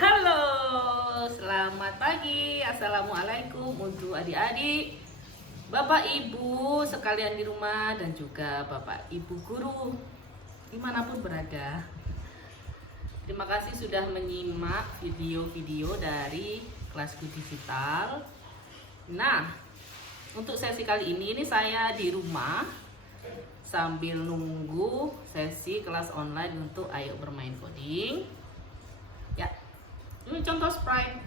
Halo, selamat pagi. Assalamualaikum untuk adik-adik, bapak ibu sekalian di rumah, dan juga bapak ibu guru dimanapun berada. Terima kasih sudah menyimak video-video dari kelasku digital. Nah, untuk sesi kali ini saya di rumah sambil nunggu sesi kelas online untuk Ayo Bermain Coding. Ya, ini contoh sprite.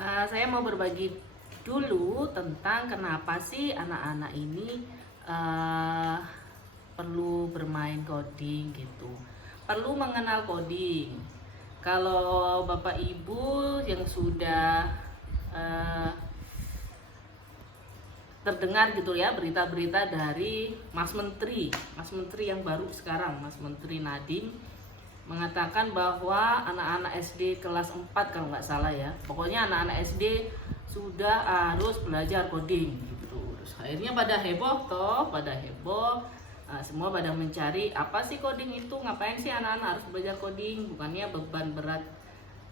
Saya mau berbagi dulu tentang kenapa sih anak-anak ini perlu bermain coding gitu, perlu mengenal coding. Kalau bapak ibu yang sudah terdengar gitu ya berita-berita dari Mas Menteri yang baru sekarang, Mas Menteri Nadiem, mengatakan bahwa anak-anak SD kelas 4 kalau nggak salah ya, pokoknya anak-anak SD sudah harus belajar coding gitu. Terus akhirnya pada heboh, semua pada mencari apa sih coding itu, ngapain sih anak-anak harus belajar coding, bukannya beban berat,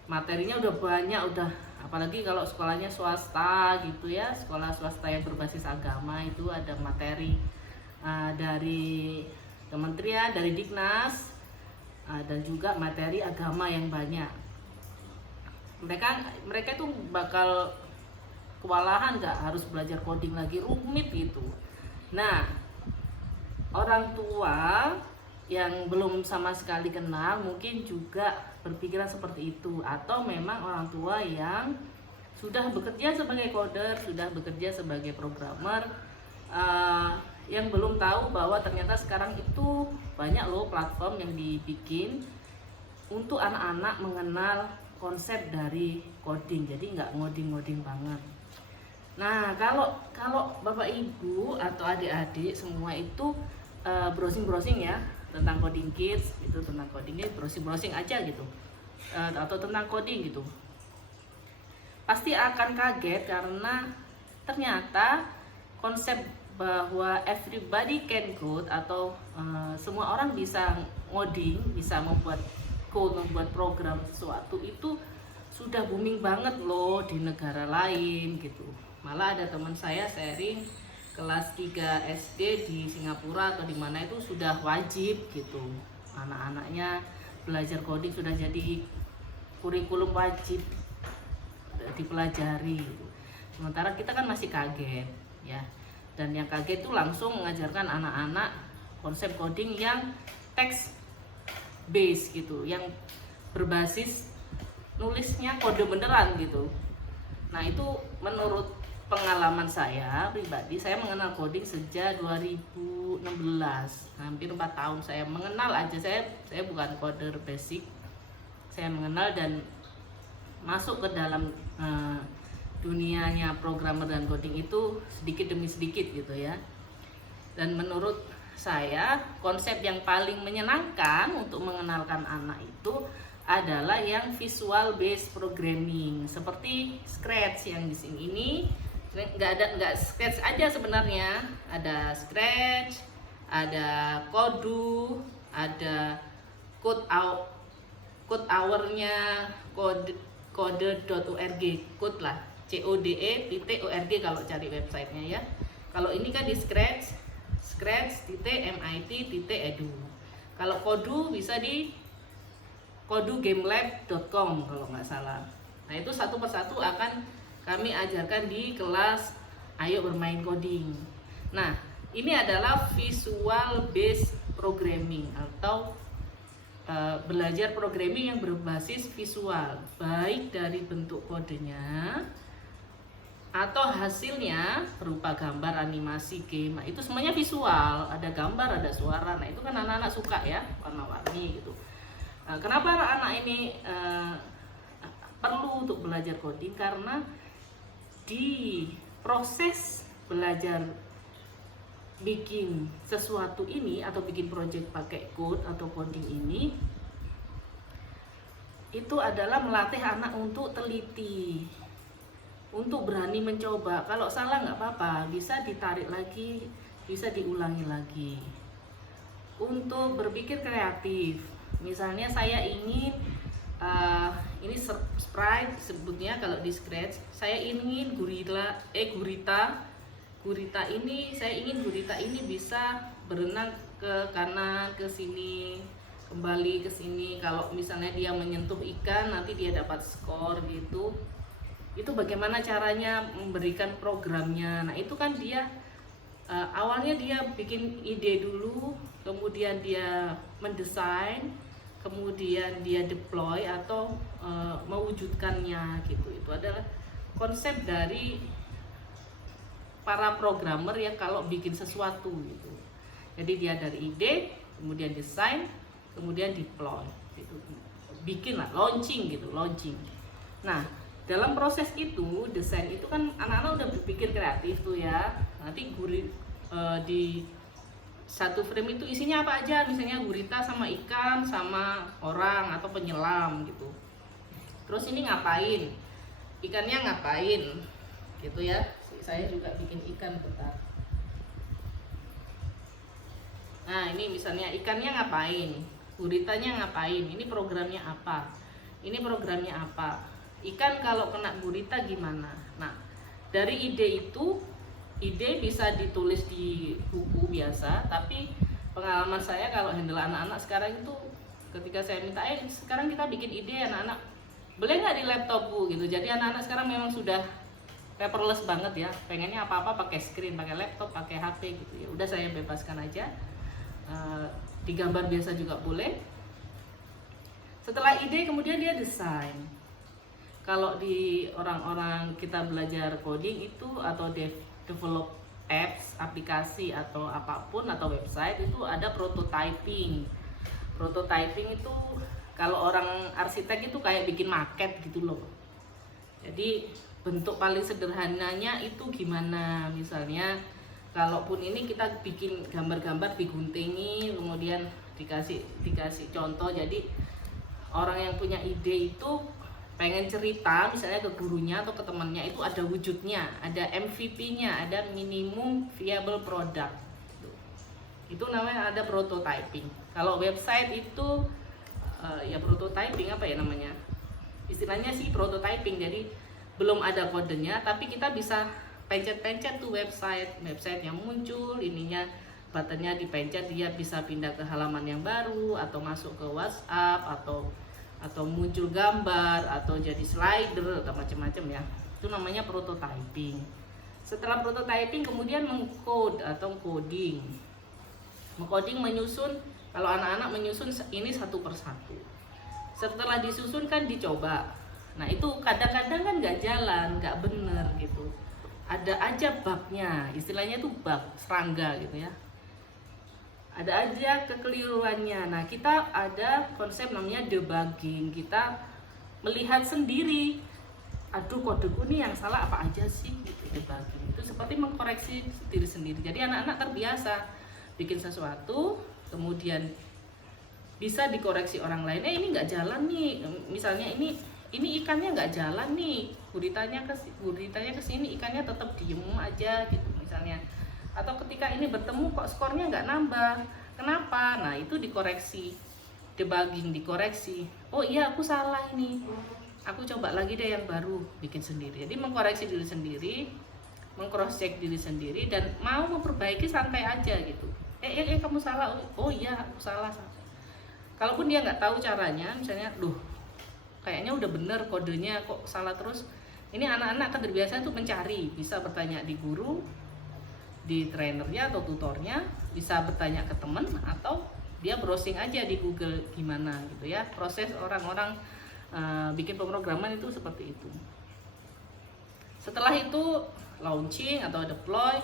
materinya udah banyak, udah apalagi kalau sekolahnya swasta gitu ya, sekolah swasta yang berbasis agama itu ada materi dari kementerian, dari Dignas, dan juga materi agama yang banyak. Mereka itu bakal kewalahan, nggak harus belajar coding lagi, rumit gitu. Nah, orang tua yang belum sama sekali kenal mungkin juga berpikiran seperti itu, atau memang orang tua yang sudah bekerja sebagai coder, sudah bekerja sebagai programmer, yang belum tahu bahwa ternyata sekarang itu banyak loh platform yang dibikin untuk anak-anak mengenal konsep dari coding, jadi nggak ngoding-ngoding banget. Nah, kalau bapak ibu atau adik-adik semua itu browsing ya tentang coding kids, itu tentang coding kids, browsing aja gitu, atau tentang coding gitu, pasti akan kaget karena ternyata konsep bahwa everybody can code, atau semua orang bisa ngoding, bisa membuat code, membuat program sesuatu, itu sudah booming banget loh di negara lain gitu. Malah ada teman saya sharing kelas 3 SD di Singapura atau di mana itu sudah wajib gitu, anak-anaknya belajar coding, sudah jadi kurikulum wajib dipelajari gitu. Sementara kita kan masih kaget ya, dan yang kaget itu langsung mengajarkan anak-anak konsep coding yang text base gitu, yang berbasis nulisnya kode beneran gitu. Nah, itu menurut pengalaman saya pribadi, saya mengenal coding sejak 2016, hampir 4 tahun saya mengenal aja. Saya bukan coder basic, saya mengenal dan masuk ke dalam dunianya programmer dan coding itu sedikit demi sedikit gitu ya. Dan menurut saya konsep yang paling menyenangkan untuk mengenalkan anak itu adalah yang visual based programming, seperti Scratch yang di sini ini. Nggak Scratch aja sebenarnya, ada Scratch, ada Kodu, ada code hour-nya, code.org, code lah, code.org kalau cari websitenya ya. Kalau ini kan di scratch.mit.edu. Kalau Kodu bisa di kodugamelab.com kalau nggak salah. Nah, itu satu persatu akan kami ajarkan di kelas Ayo Bermain Coding. Nah, ini adalah visual based programming, atau belajar programming yang berbasis visual, baik dari bentuk kodenya atau hasilnya berupa gambar, animasi, game. Nah, itu semuanya visual, ada gambar, ada suara. Nah, itu kan anak-anak suka ya, warna-warni gitu. Kenapa anak-anak ini perlu untuk belajar coding? Karena di proses belajar bikin sesuatu ini, atau bikin project pakai code atau coding ini, itu adalah melatih anak untuk teliti, untuk berani mencoba. Kalau salah nggak apa-apa, bisa ditarik lagi, bisa diulangi lagi. Untuk berpikir kreatif, Misalnya saya ingin ini sprite sebutnya kalau di Scratch, saya ingin gurita ini, saya ingin gurita ini bisa berenang ke kanan, ke sini, kembali ke sini. Kalau misalnya dia menyentuh ikan, nanti dia dapat skor gitu. Itu bagaimana caranya memberikan programnya. Nah itu kan dia awalnya dia bikin ide dulu, kemudian dia mendesain, kemudian dia deploy atau mewujudkannya gitu. Itu adalah konsep dari para programmer yang kalau bikin sesuatu gitu. Jadi dia dari ide, kemudian desain, kemudian deploy gitu. Bikin lah, launching gitu, launching. Nah, dalam proses itu, desain itu kan anak-anak udah berpikir kreatif tuh ya. Nanti di satu frame itu isinya apa aja, misalnya gurita sama ikan sama orang atau penyelam gitu. Terus ini ngapain, ikannya ngapain gitu ya. Saya juga bikin ikan bentar. Nah ini misalnya ikannya ngapain, guritanya ngapain, ini programnya apa, ini programnya apa, ikan kalau kena gurita gimana. Nah dari ide itu, ide bisa ditulis di buku biasa, tapi pengalaman saya kalau handle anak-anak sekarang itu, ketika saya minta sekarang kita bikin ide anak-anak, boleh nggak di laptop Bu gitu. Jadi anak-anak sekarang memang sudah paperless banget ya, pengennya apa-apa pakai screen, pakai laptop, pakai HP gitu ya. Udah saya bebaskan aja, digambar biasa juga boleh. Setelah ide kemudian dia desain. Kalau di orang-orang kita belajar coding itu atau develop apps, aplikasi atau apapun atau website itu ada prototyping. Prototyping itu kalau orang arsitek itu kayak bikin maket gitu loh. Jadi bentuk paling sederhananya itu gimana, misalnya kalaupun ini kita bikin gambar-gambar diguntingi, kemudian dikasih contoh. Jadi orang yang punya ide itu pengen cerita misalnya ke gurunya atau ke temannya, itu ada wujudnya, ada MVP-nya, ada minimum viable product. Itu namanya ada prototyping. Kalau website itu ya prototyping, apa ya namanya, istilahnya sih prototyping. Jadi belum ada kodenya, tapi kita bisa pencet-pencet tuh website yang muncul, ininya buttonnya dipencet, dia bisa pindah ke halaman yang baru atau masuk ke WhatsApp atau muncul gambar atau jadi slider atau macam-macam ya. Itu namanya prototyping. Setelah prototyping kemudian mengcode atau coding. Mengcoding, menyusun. Kalau anak-anak menyusun ini satu persatu. Setelah disusun kan dicoba. Nah itu kadang-kadang kan nggak jalan, nggak bener gitu. Ada aja bugnya, istilahnya itu bug, serangga gitu ya. Ada aja kekeliruannya. Nah kita ada konsep namanya debugging. Kita melihat sendiri, aduh kodeku nih yang salah apa aja sih gitu. Debugging itu seperti mengkoreksi diri sendiri. Jadi anak-anak terbiasa bikin sesuatu, kemudian bisa dikoreksi orang lain. Ini nggak jalan nih, misalnya ini ikannya nggak jalan nih, guritanya ke sini, ikannya tetap diem aja gitu misalnya. Atau ketika ini bertemu kok skornya nggak nambah, kenapa? Nah itu dikoreksi, debugging, dikoreksi. Oh iya aku salah ini, aku coba lagi deh yang baru, bikin sendiri. Jadi mengkoreksi diri sendiri, mengcross check diri sendiri, dan mau memperbaiki santai aja gitu. Kamu salah, oh iya aku salah. Kalaupun dia nggak tahu caranya, misalnya kayaknya udah bener kodenya kok salah terus, ini anak-anak akan terbiasa tuh mencari, bisa bertanya di guru, di trainernya atau tutornya, bisa bertanya ke teman, atau dia browsing aja di Google gimana gitu ya. Proses orang-orang bikin pemrograman itu seperti itu. Setelah itu launching atau deploy,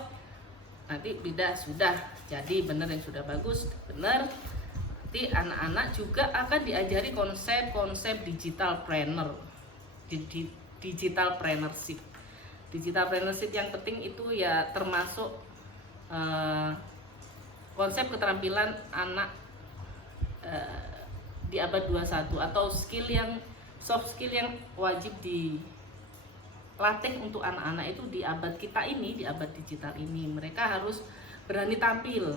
nanti sudah jadi bener, yang sudah bagus bener. Nanti anak-anak juga akan diajari konsep-konsep digitalpreneur, digitalpreneurship. Digitalpreneurship yang penting itu ya termasuk konsep keterampilan anak di abad 21 atau soft skill yang wajib dilatih untuk anak-anak itu di abad kita ini, di abad digital ini. Mereka harus berani tampil.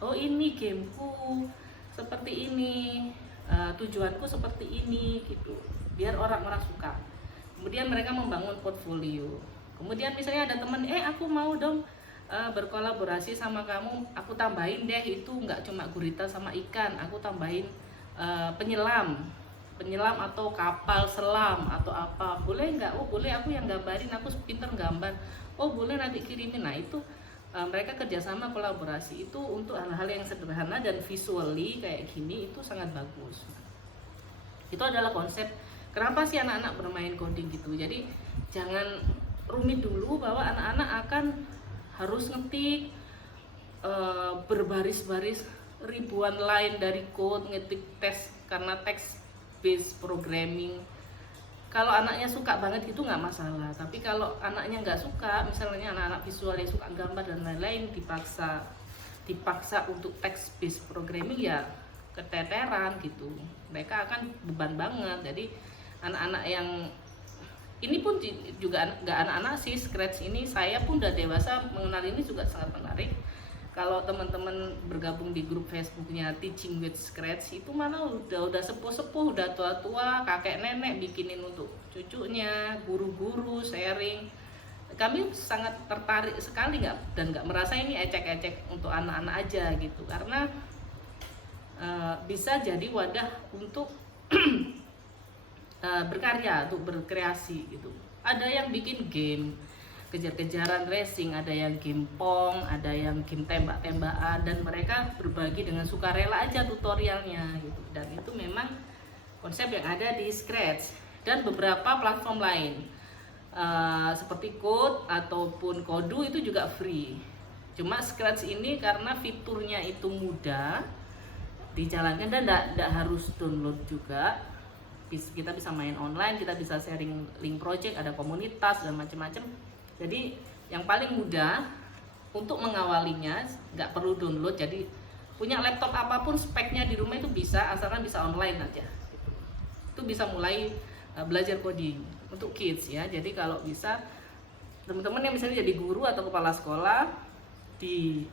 Oh ini gameku seperti ini, tujuanku seperti ini gitu, biar orang-orang suka. Kemudian mereka membangun portfolio. Kemudian misalnya ada temen, aku mau dong berkolaborasi sama kamu, aku tambahin deh itu nggak cuma gurita sama ikan, aku tambahin penyelam atau kapal selam atau apa, boleh nggak? Oh boleh, aku yang gambarin, aku pinter gambar. Oh boleh, nanti kirimin. Nah itu mereka kerjasama kolaborasi itu untuk hal-hal yang sederhana dan visually kayak gini itu sangat bagus. Itu adalah konsep kenapa sih anak-anak bermain coding gitu. Jadi jangan rumit dulu bahwa anak-anak akan harus ngetik berbaris-baris ribuan line dari code, ngetik tes karena text based programming. Kalau anaknya suka banget gitu nggak masalah, tapi kalau anaknya nggak suka, misalnya anak-anak visual yang suka gambar dan lain-lain, dipaksa untuk text based programming, ya keteteran gitu, mereka akan beban banget. Jadi anak-anak yang ini pun juga nggak anak-anak sih, Scratch ini saya pun udah dewasa mengenal ini juga sangat menarik. Kalau teman-teman bergabung di grup Facebooknya Teaching with Scratch, itu mana udah sepuh-sepuh, udah tua-tua, kakek nenek bikinin untuk cucunya, guru-guru sharing. Kami sangat tertarik sekali dan nggak merasa ini ecek-ecek untuk anak-anak aja gitu, karena bisa jadi wadah untuk berkarya, untuk berkreasi gitu. Ada yang bikin game kejar-kejaran racing, ada yang game pong, ada yang game tembak-tembakan, dan mereka berbagi dengan sukarela aja tutorialnya gitu. Dan itu memang konsep yang ada di Scratch dan beberapa platform lain seperti Code ataupun Kodu itu juga free. Cuma Scratch ini karena fiturnya itu mudah dijalankan dan tidak harus download juga. Kita bisa main online, kita bisa sharing link project, ada komunitas dan macam-macam. Jadi yang paling mudah untuk mengawalinya, nggak perlu download. Jadi punya laptop apapun speknya di rumah itu bisa, asalkan bisa online aja. Itu bisa mulai belajar coding untuk kids ya. Jadi kalau bisa teman-teman yang misalnya jadi guru atau kepala sekolah di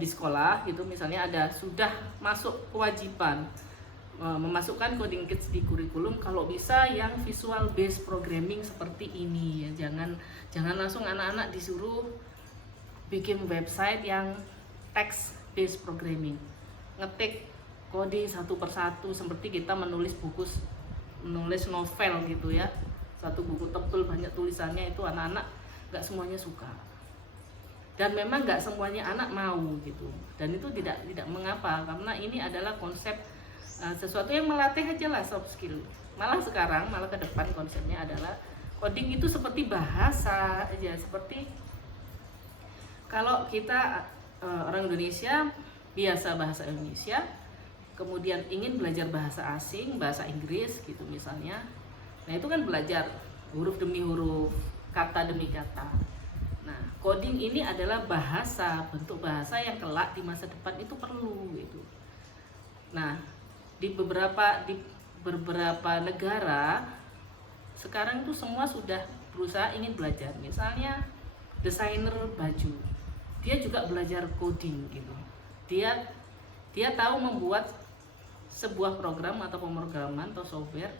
sekolah gitu, misalnya ada sudah masuk kewajiban memasukkan coding kids di kurikulum, kalau bisa yang visual based programming seperti ini ya. Jangan langsung anak-anak disuruh bikin website yang text based programming, ngetik coding satu persatu seperti kita menulis novel gitu ya, satu buku tebel banyak tulisannya. Itu anak-anak nggak semuanya suka, dan memang nggak semuanya anak mau gitu, dan itu tidak mengapa, karena ini adalah konsep sesuatu yang melatih aja lah soft skill. Malah ke depan konsepnya adalah coding itu seperti bahasa aja, seperti kalau kita orang Indonesia biasa bahasa Indonesia, kemudian ingin belajar bahasa asing, bahasa Inggris gitu misalnya. Nah itu kan belajar huruf demi huruf, kata demi kata. Nah coding ini adalah bahasa, bentuk bahasa yang kelak di masa depan itu perlu gitu. Nah di beberapa negara sekarang itu semua sudah berusaha ingin belajar. Misalnya desainer baju, dia juga belajar coding gitu. Dia tahu membuat sebuah program atau pemrograman atau software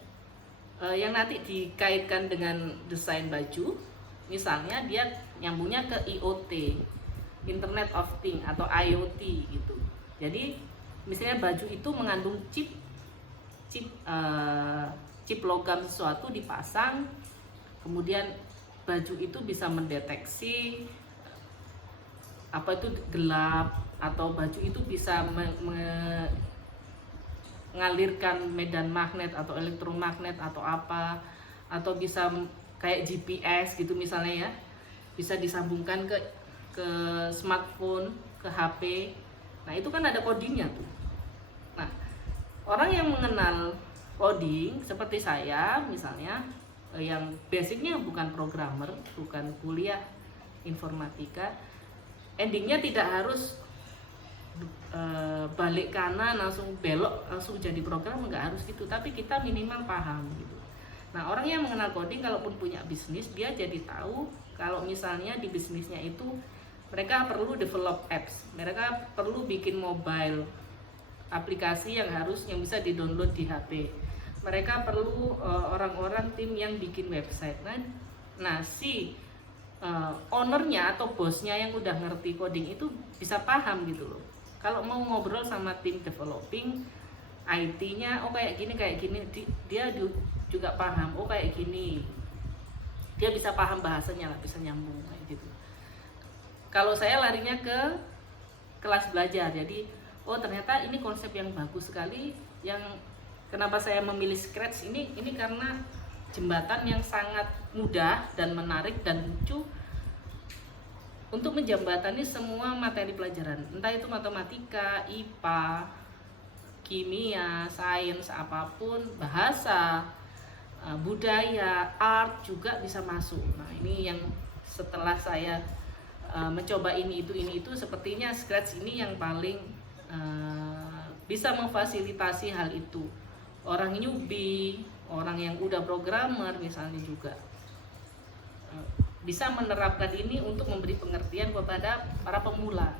yang nanti dikaitkan dengan desain baju. Misalnya dia nyambungnya ke IoT, Internet of Things atau IoT gitu. Jadi misalnya baju itu mengandung chip logam sesuatu dipasang, kemudian baju itu bisa mendeteksi apa itu gelap, atau baju itu bisa mengalirkan medan magnet atau elektromagnet atau apa, atau bisa kayak GPS gitu misalnya ya, bisa disambungkan ke smartphone, ke HP. Nah itu kan ada codingnya tuh. Nah orang yang mengenal coding seperti saya misalnya, yang basicnya bukan programmer, bukan kuliah informatika, endingnya tidak harus balik kanan langsung belok langsung jadi programmer, nggak harus gitu, tapi kita minimal paham gitu. Nah orang yang mengenal coding kalaupun punya bisnis, dia jadi tahu kalau misalnya di bisnisnya itu mereka perlu develop apps, mereka perlu bikin mobile aplikasi yang bisa di-download di HP. Mereka perlu orang-orang tim yang bikin website. Nah si ownernya atau bosnya yang udah ngerti coding itu bisa paham gitu loh. Kalau mau ngobrol sama tim developing, IT-nya, oh kayak gini, dia juga paham, oh kayak gini. Dia bisa paham bahasanya lah, bisa nyambung kayak gitu. Kalau saya larinya ke kelas belajar, jadi oh ternyata ini konsep yang bagus sekali. Yang kenapa saya memilih Scratch ini karena jembatan yang sangat mudah dan menarik dan lucu untuk menjembatani semua materi pelajaran, entah itu matematika, IPA, kimia, sains, apapun, bahasa, budaya, art juga bisa masuk. Nah ini yang setelah saya mencoba ini itu sepertinya Scratch ini yang paling bisa memfasilitasi hal itu. Orang newbie, orang yang udah programmer misalnya juga bisa menerapkan ini untuk memberi pengertian kepada para pemula.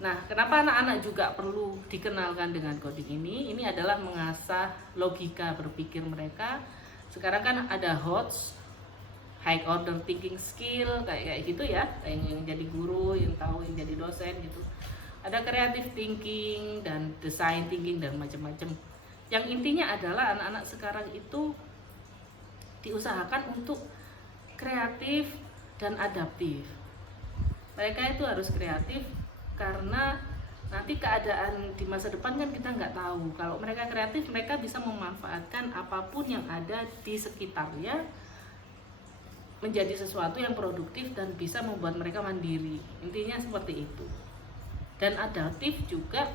Nah, kenapa anak-anak juga perlu dikenalkan dengan coding ini? Ini adalah mengasah logika berpikir mereka. Sekarang kan ada HOTS, high order thinking skill, kayak gitu ya, kayak yang jadi guru, yang tahu, yang jadi dosen gitu. Ada creative thinking dan design thinking dan macam-macam. Yang intinya adalah anak-anak sekarang itu diusahakan untuk kreatif dan adaptif. Mereka itu harus kreatif karena nanti keadaan di masa depan kan kita nggak tahu. Kalau mereka kreatif, mereka bisa memanfaatkan apapun yang ada di sekitarnya menjadi sesuatu yang produktif dan bisa membuat mereka mandiri. Intinya seperti itu. Dan adaptif juga,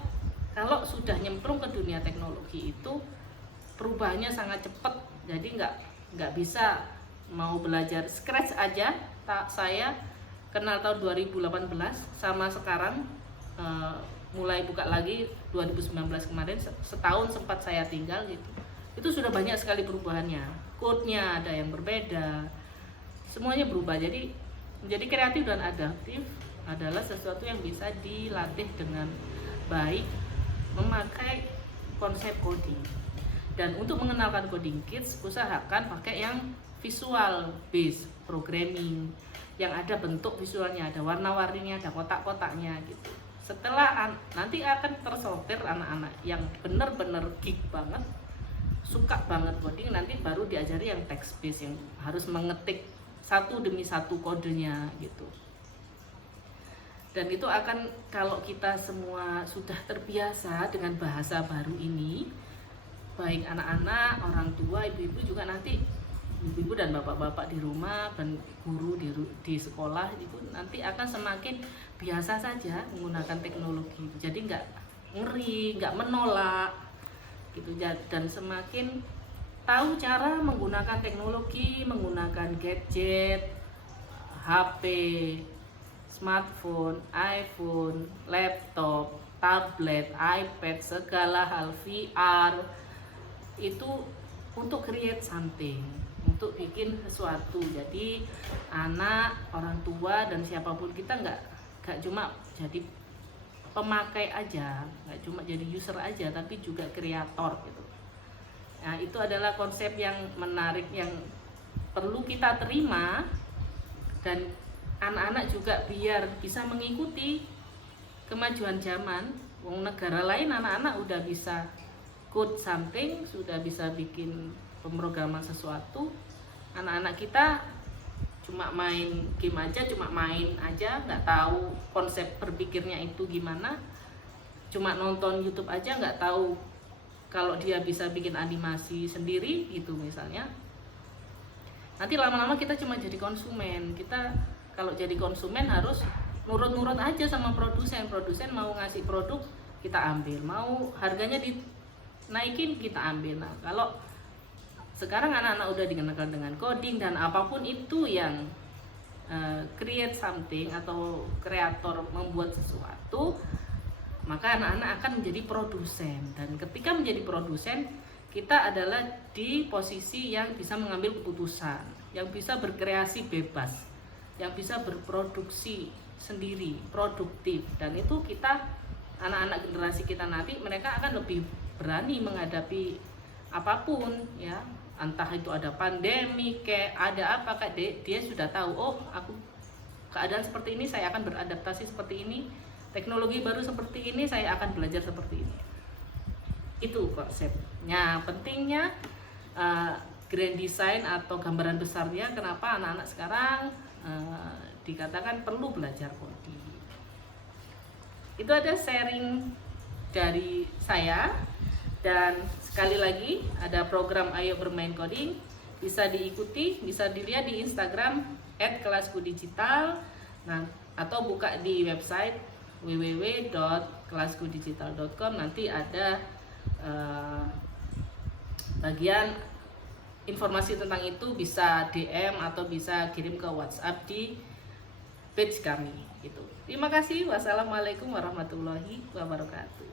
kalau sudah nyemplung ke dunia teknologi itu perubahannya sangat cepat. Jadi nggak bisa mau belajar Scratch aja. Saya kenal tahun 2018 sama sekarang mulai buka lagi 2019 kemarin, setahun sempat saya tinggal gitu. Itu sudah banyak sekali perubahannya. Code-nya ada yang berbeda. Semuanya berubah. Jadi menjadi kreatif dan adaptif adalah sesuatu yang bisa dilatih dengan baik memakai konsep coding. Dan untuk mengenalkan coding kids, usahakan pakai yang visual based programming, yang ada bentuk visualnya, ada warna-warninya, ada kotak-kotaknya gitu. Setelah nanti akan tersortir anak-anak yang benar-benar geek banget, suka banget coding, nanti baru diajari yang text based, yang harus mengetik satu demi satu kodenya gitu. Dan itu akan, kalau kita semua sudah terbiasa dengan bahasa baru ini, baik anak-anak, orang tua, ibu-ibu juga nanti, ibu-ibu dan bapak-bapak di rumah dan guru di sekolah itu nanti akan semakin biasa saja menggunakan teknologi. Jadi nggak ngeri, nggak menolak gitu, dan semakin tahu cara menggunakan teknologi, menggunakan gadget, HP, smartphone, iPhone, laptop, tablet, iPad, segala hal, VR itu untuk create something, untuk bikin sesuatu. Jadi anak, orang tua, dan siapapun kita nggak cuma jadi pemakai aja, nggak cuma jadi user aja, tapi juga kreator gitu. Nah itu adalah konsep yang menarik yang perlu kita terima, dan anak-anak juga biar bisa mengikuti kemajuan zaman. Wong negara lain anak-anak udah bisa code something, sudah bisa bikin pemrograman sesuatu. Anak-anak kita cuma main game aja, nggak tahu konsep berpikirnya itu gimana. Cuma nonton YouTube aja nggak tahu kalau dia bisa bikin animasi sendiri gitu misalnya. Nanti lama-lama kita cuma jadi konsumen. Kita kalau jadi konsumen harus nurut-nurut aja sama produsen. Produsen mau ngasih produk, kita ambil. Mau harganya dinaikin, kita ambil. Nah, kalau sekarang anak-anak udah dikenalkan dengan coding dan apapun itu yang create something atau kreator membuat sesuatu, maka anak-anak akan menjadi produsen. Dan ketika menjadi produsen, kita adalah di posisi yang bisa mengambil keputusan, yang bisa berkreasi bebas, yang bisa berproduksi sendiri, produktif. Dan itu kita anak-anak generasi kita nanti, mereka akan lebih berani menghadapi apapun ya, entah itu ada pandemi kayak ada apa, kayak dia sudah tahu, oh aku keadaan seperti ini saya akan beradaptasi seperti ini, teknologi baru seperti ini saya akan belajar seperti ini. Itu konsepnya. Pentingnya grand design atau gambaran besarnya, kenapa anak-anak sekarang dikatakan perlu belajar coding. Itu ada sharing dari saya. Dan sekali lagi ada program Ayo Bermain Coding, bisa diikuti, bisa dilihat di Instagram @kelaskudigital, nah, atau buka di website www.kelaskudigital.com. Nanti ada bagian informasi tentang itu, bisa DM atau bisa kirim ke WhatsApp di page kami gitu. Terima kasih. Wassalamualaikum warahmatullahi wabarakatuh.